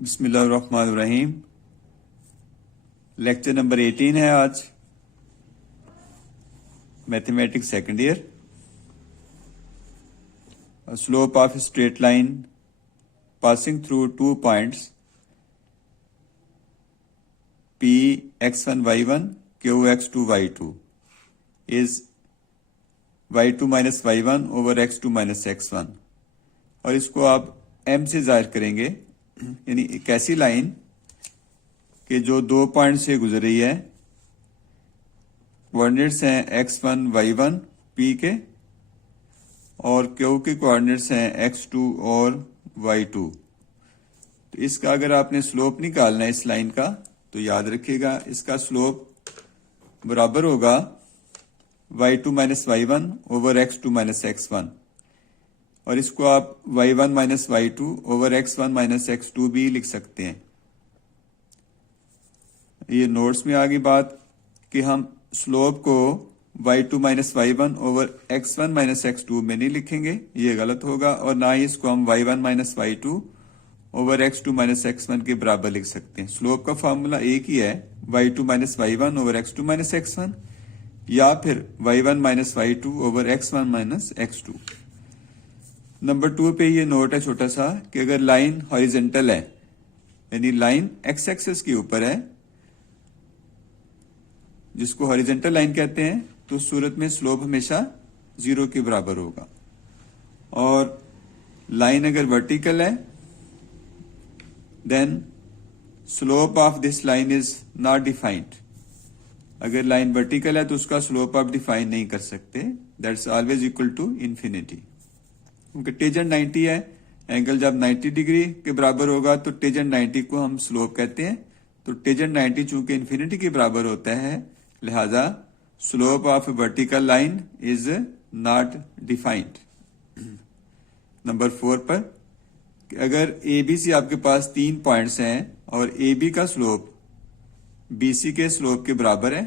बिस्मिल्लाहिर्रहमानिर्रहीम। Lecture number 18 है आज, mathematics second year. Slope of straight line passing through 2 points P x1 y1 Q x2 y2 is y2 minus y1 over x2 minus x1, और इसको आप m से जाहिर करेंगे, यानी एक ऐसी लाइन कि जो 2 पॉइंट से गुजर रही है। कोऑर्डिनेट्स हैं x1 y1 P के, और Q के कोऑर्डिनेट्स हैं x2 और y2। तो इसका अगर आपने स्लोप निकालना है इस लाइन का, तो याद रखिएगा इसका स्लोप बराबर होगा y2 minus y1 over x2 minus x1, और इसको आप y1 minus y2 over x1 minus x2 भी लिख सकते हैं। ये नोट्स में आ गई बात कि हम स्लोप को y2 minus y1 over x1 minus x2 में नहीं लिखेंगे, ये गलत होगा, और ना ही इसको हम y1 minus y2 over x2 minus x1 के बराबर लिख सकते हैं। स्लोप का फॉर्मूला एक ही है, y2 minus y1 over x2 minus x1, या फिर y1 minus y2 over x1 minus x2। Number 2 पे ये नोट है छोटा सा कि अगर लाइन हॉरिजेंटल है, यानी लाइन एक्स एक्सिस के ऊपर है, जिसको हॉरिजेंटल लाइन कहते हैं, तो उस सूरत में स्लोप हमेशा 0 के बराबर होगा। और लाइन अगर वर्टिकल है, then slope of this line is not defined. अगर लाइन वर्टिकल है तो उसका स्लोप आप डिफाइन नहीं कर सकते, that's always equal to infinity. क्योंकि टेंजेंट 90 है, एंगल जब 90 डिग्री के बराबर होगा तो टेंजेंट 90 को हम स्लोप कहते हैं। तो टेंजेंट 90 चूंकि इंफिनिटी के बराबर होता है, लिहाजा slope of vertical line is not defined. Number 4 पर अगर ए बी सी आपके पास 3 पॉइंट्स हैं और ए बी का स्लोप बी सी के स्लोप के बराबर है,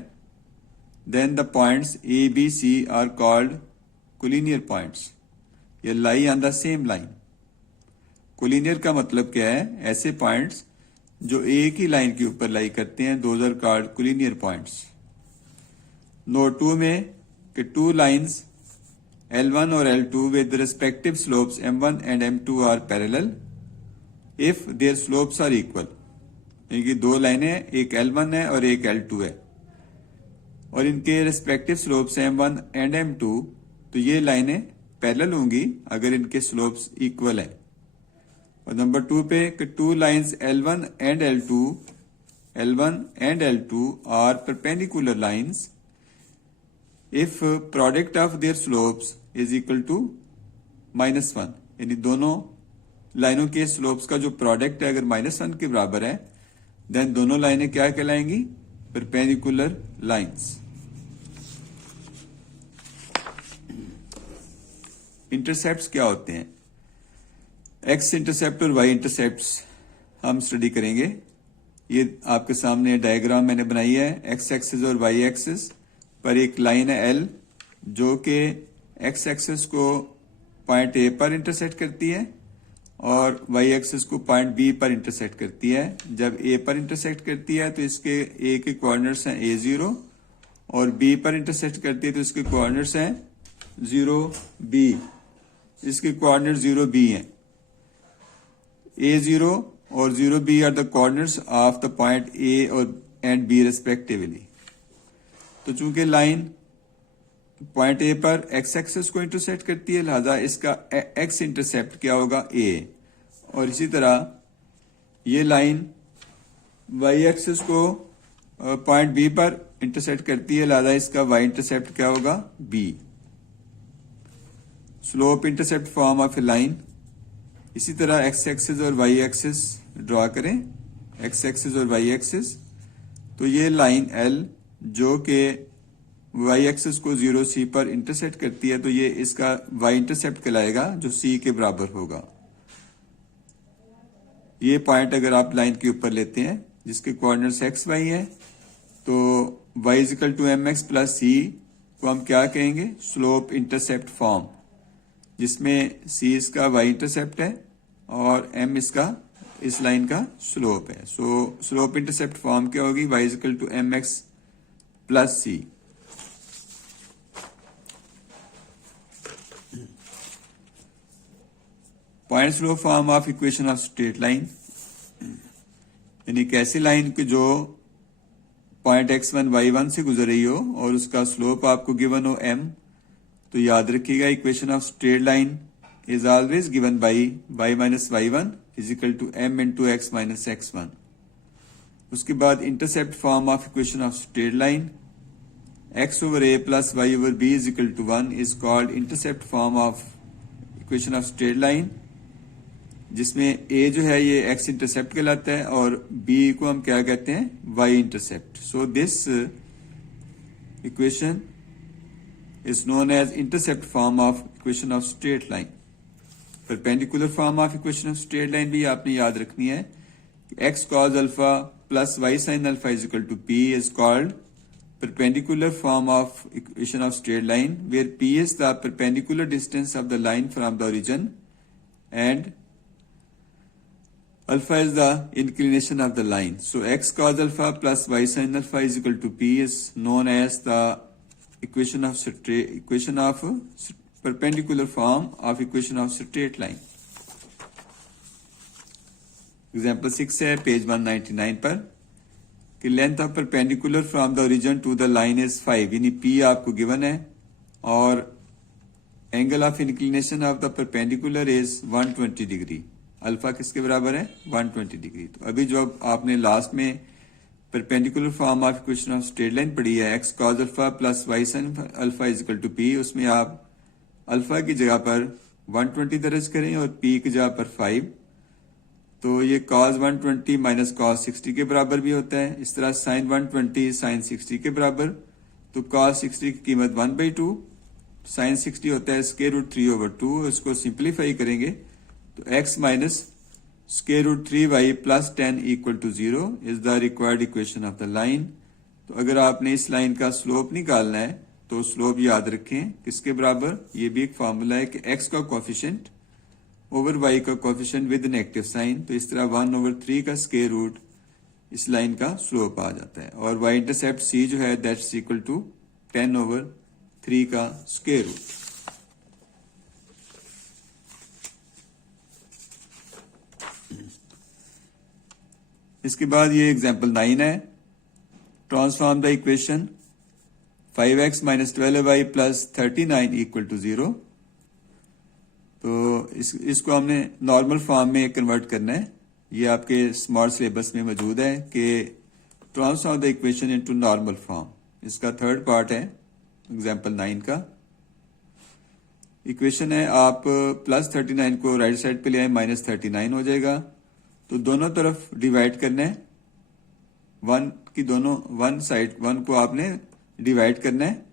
then the points A B C are called collinear points. ये lie on the same line. Collinear का मतलब क्या है? ऐसे पॉइंट्स जो एक ही लाइन के ऊपर लाई करते हैं, those are called collinear points. Note 2 में कि 2 लाइंस L1 और L2 with respective slopes M1 and M2 are parallel if their slopes are equal। यानी 2 लाइनें, एक L1 है और एक L2 है, और इनके respective slopes M1 and M2, तो ये लाइनें पैरेलल होंगी अगर इनके स्लोप्स इक्वल है। और नंबर 2 पे कि 2 lines L1 and L2 are perpendicular lines if product of their slopes is equal to -1। यानी दोनों लाइनों के स्लोप्स का जो प्रोडक्ट है अगर -1 के बराबर है, देन दोनों लाइनें क्या कहलाएंगी? Perpendicular lines. इंटरसेप्ट्स क्या होते हैं? एक्स इंटरसेप्ट और वाई इंटरसेप्ट्स हम स्टडी करेंगे। ये आपके सामने डायग्राम मैंने बनाई है। एक्स एक्सिस और वाई एक्सिस पर एक लाइन है एल, जो कि एक्स एक्सिस को पॉइंट ए पर इंटरसेक्ट करती है और वाई एक्सिस को पॉइंट बी पर इंटरसेक्ट करती है। जब ए पर इंटरसेक्ट करती है तो इसके ए के कोऑर्डिनेट्स हैं A0, और बी पर इंटरसेक्ट करती है तो इसके कोऑर्डिनेट्स हैं 0B। इसके कोऑर्डिनेट 0B हैं। A0 और 0B are the coordinates of the point A और एंड B रेस्पेक्टिवली। तो चूंकि लाइन पॉइंट ए पर एक्स एक्सिस को इंटरसेक्ट करती है, लिहाजा इसका एक्स इंटरसेप्ट क्या होगा? ए। और इसी तरह ये लाइन वाई एक्सिस को पॉइंट बी पर इंटरसेक्ट करती है, लिहाजा इसका वाई इंटरसेप्ट क्या होगा? B. Slope intercept form of a line. इसी तरह एक्स एक्सिस और वाई एक्सिस ड्रॉ करें, एक्स एक्सिस और वाई एक्सिस। तो ये लाइन एल जो कि वाई एक्सिस को 0C पर इंटरसेक्ट करती है, तो ये इसका वाई इंटरसेप्ट कहलाएगा, जो C के बराबर होगा। ये पॉइंट अगर आप लाइन के ऊपर लेते हैं जिसके कोऑर्डिनेट्स एक्स वाई है, तो y equal to mx plus c को हम क्या कहेंगे? स्लोप इंटरसेप्ट फॉर्म, जिसमें c इसका y इंटरसेप्ट है और m इसका इस लाइन का स्लोप है। सो स्लोप इंटरसेप्ट फॉर्म क्या होगी, y equal to M X plus C. Point slope form of equation of straight line, यानी एक ऐसी लाइन की जो पॉइंट x1 y1 से गुजर रही हो और उसका स्लोप आपको गिवन हो m। तो याद रखिएगा equation of straight line is always given by y minus y1 is equal to m into x minus x1। उसके बाद intercept form of equation of straight line x over a plus y over b is equal to 1 is called intercept form of equation of straight line, जिसमें a जो है ये x intercept कहलाता है और b को हम क्या कहते हैं, y intercept. So this equation is known as intercept form of equation of straight line. Perpendicular form of equation of straight line भी आपने याद रखनी है, x cos alpha plus y sin alpha is equal to p is called perpendicular form of equation of straight line, where p is the perpendicular distance of the line from the origin and alpha is the inclination of the line. So x cos alpha plus y sin alpha is equal to p is known as the equation of perpendicular form of equation of straight line. Example 6 है page 199 पर कि length of perpendicular from the origin to the line is 5, यानी p आपको given है और angle of inclination of the perpendicular is 120 degree. Alpha किसके बराबर है, 120 डिग्री। तो अभी जो आपने लास्ट में perpendicular form of equation of straight line पढ़ी है, x cos alpha plus y sin alpha is equal to p, उसमें आप अल्फा की जगह पर 120 दर्ज करें और p की जगह पर 5, तो ये cos 120 माइनस cos 60 के बराबर भी होता है। इस तरह sin 120 sin 60 के बराबर, तो cos 60 की कीमत 1/2, sin 60 होता है स्क्वायर रूट 3/2। इसको सिंप्लीफाई करेंगे तो x minus square root 3y plus 10 equal to 0 is the required equation of the line. तो अगर आपने इस लाइन का स्लोप निकालना है तो स्लोप याद रखें किसके बराबर, ये भी एक फार्मूला है कि x का कोफिशिएंट ओवर y का कोफिशिएंट विद नेगेटिव साइन, तो इस तरह 1/3 का स्क्वायर रूट इस लाइन का स्लोप आ जाता है और y इंटरसेप्ट c जो है दैट्स इक्वल टू 10/3 का स्क्वायर रूट। इसके बाद ये एग्जांपल 9 है, transform the equation 5x minus 12y plus 39 equal to 0। तो इसको हमने नॉर्मल फॉर्म में कन्वर्ट करना है। ये आपके स्मार्ट सिलेबस में मौजूद है कि transform the equation into normal form, इसका थर्ड पार्ट है एग्जांपल 9 का। इक्वेशन है आप प्लस 39 को राइट साइड पे ले आए, माइनस 39 हो जाएगा। तो दोनों तरफ डिवाइड करना है, वन की दोनों वन साइड, वन को आपने डिवाइड करना है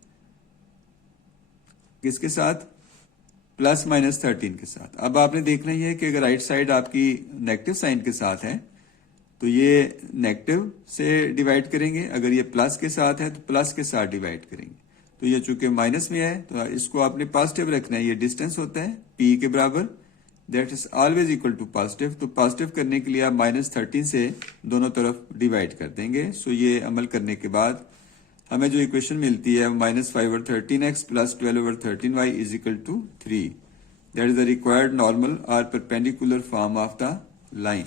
किसके साथ, प्लस माइनस 13 के साथ। अब आपने देखना ही है कि अगर राइट साइड आपकी नेगेटिव साइन के साथ है तो ये नेगेटिव से डिवाइड करेंगे, अगर ये प्लस के साथ है तो प्लस के साथ डिवाइड करेंगे। तो ये चूंकि माइनस में है तो इसको आपने पॉजिटिव रखना है, ये डिस्टेंस होता है p के बराबर, that is always equal to positive. तो पॉजिटिव करने के लिए आप माइनस 13 से दोनों तरफ डिवाइड कर देंगे। सो ये अमल करने के बाद हमें जो इक्वेशन मिलती है minus 5/13x plus 12/13y is equal to 3, that is the required normal और perpendicular form of the line.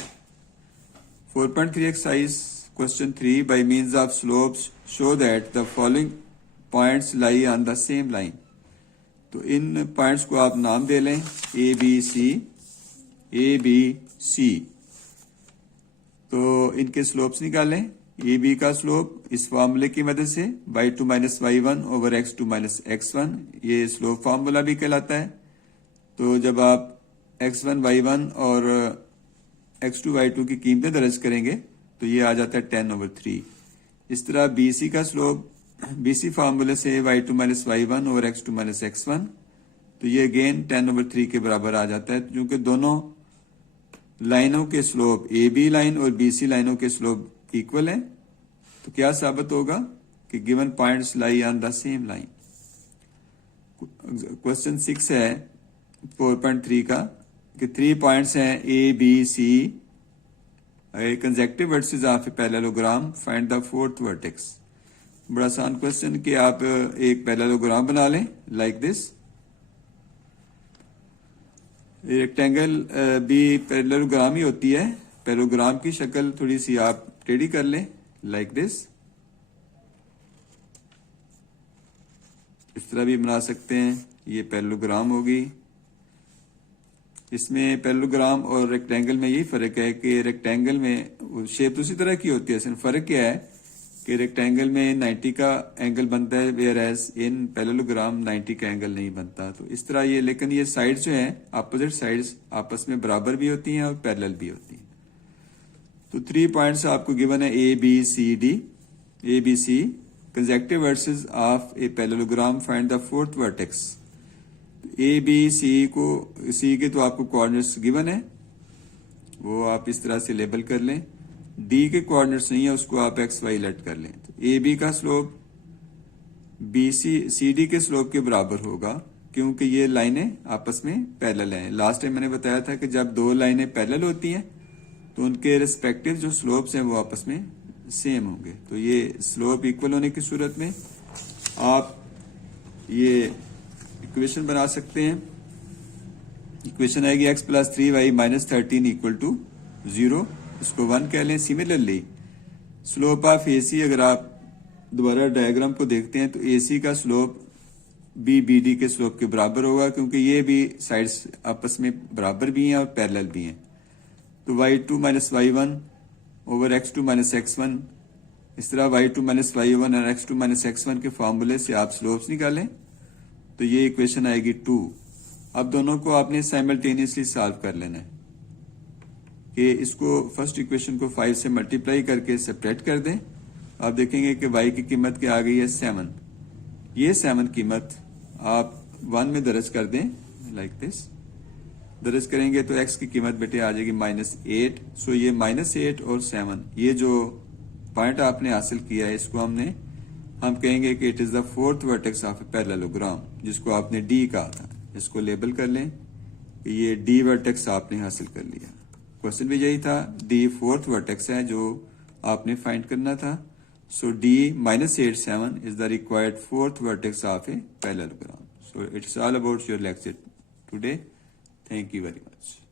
4.3 exercise question 3, by means of slopes show that the following points lie on the same line. तो इन points को आप नाम दे लें ए B सी। तो इनके slopes निकालें। ए बी का स्लोप इस फॉर्मूले की मदद से y2 minus y1 over x2 minus x1, ये स्लोप फॉर्मूला भी कहलाता है। तो जब आप x1 y1 और x2 y2 की कीमतें दर्ज करेंगे तो ये आ जाता है 10/3। इस तरह BC का स्लोप BC फार्मूले से y2 minus y1 over x2 minus x1, तो ये अगेन 10/3 के बराबर आ जाता है। क्योंकि दोनों लाइनों के स्लोप AB लाइन और BC लाइनों के स्लोप इक्वल है, तो क्या साबित होगा कि given points lie on the same line. Question 6 है 4.3 का कि 3 पॉइंट्स हैं A B C consecutive vertices of a parallelogram find the fourth vertex. बड़ा आसान क्वेश्चन कि आप एक पैरेललोग्राम बना लें लाइक दिस। रेक्टेंगल भी पैरेललोग्राम ही होती है, पैरेललोग्राम की शक्ल थोड़ी सी आप टेढ़ी कर लें लाइक दिस। इस तरह भी बना सकते हैं, ये पैरेललोग्राम होगी। इसमें पैरेललोग्राम और रेक्टेंगल में यही फर्क है कि रेक्टेंगल में शेप उसी तरह की होती है, सिर्फ फर्क क्या है कि रेक्टेंगल में 90 का एंगल बनता है, वेयर एज इन पैरेललोग्राम 90 का एंगल नहीं बनता। तो इस तरह ये, लेकिन ये साइड जो है अपोजिट साइड्स आपस में बराबर भी होती हैं और पैरेलल भी होती हैं। तो 3 पॉइंट्स आपको गिवन है A B C D. A B C consecutive vertices of a parallelogram find the fourth vertex. A B C को, सी के तो आपको कोऑर्डिनेट्स गिवन है, वो आप इस तरह से लेबल कर लें। डी के कोऑर्डिनेट्स नहीं है, उसको आप एक्स वाई लेट कर लें। तो ए बी का स्लोप बी सी डी के स्लोप के बराबर होगा, क्योंकि ये लाइनें आपस में पैरेलल हैं। लास्ट टाइम मैंने बताया था कि जब दो लाइनें पैरेलल होती हैं तो उनके रिस्पेक्टिव जो स्लोप्स हैं वो आपस में सेम होंगे। तो ये स्लोप इक्वल होने की सूरत में आप ये इक्वेशन बना सकते हैं। इक्वेशन आएगी x plus 3y minus 13 equal to 0, इसको 1 कह लें। सिमिलरली स्लोप ऑफ AC, अगर आप दोबारा डायग्राम को देखते हैं तो AC का स्लोप BD के स्लोप के बराबर होगा, क्योंकि ये भी साइड्स आपस में बराबर भी हैं और पैरेलल भी हैं। तो y2 minus y1 over x2 minus x1, इस तरह y2 माइनस y1 और x2 माइनस x1 के फॉर्मूले से आप स्लोप्स निकालें तो ये इक्वेशन आएगी 2। अब दोनों को आपने साइमल्टेनियसली सॉल्व कर लेना है कि इसको फर्स्ट इक्वेशन को 5 से मल्टीप्लाई करके सेपरेट कर दें। आप देखेंगे कि y की कीमत क्या आ गई है 7। ये 7 कीमत आप 1 में दर्ज कर दें लाइक दिस। दर्ज करेंगे तो x की कीमत बेटे आ जाएगी -8। सो ये -8 और 7, ये जो पॉइंट आपने हासिल किया है इसको हम कहेंगे कि it is the fourth vertex of a parallelogram, जिसको आपने डी कहा था। इसको लेबल कर लें कि ये डी वर्टेक्स आपने हासिल कर लिया। क्वेश्चन भी यही था, डी फोर्थ वर्टेक्स है जो आपने फाइंड करना था। So D -8 7 is the required fourth vertex of a parallelogram. So it's all about your lecture today. Thank you very much.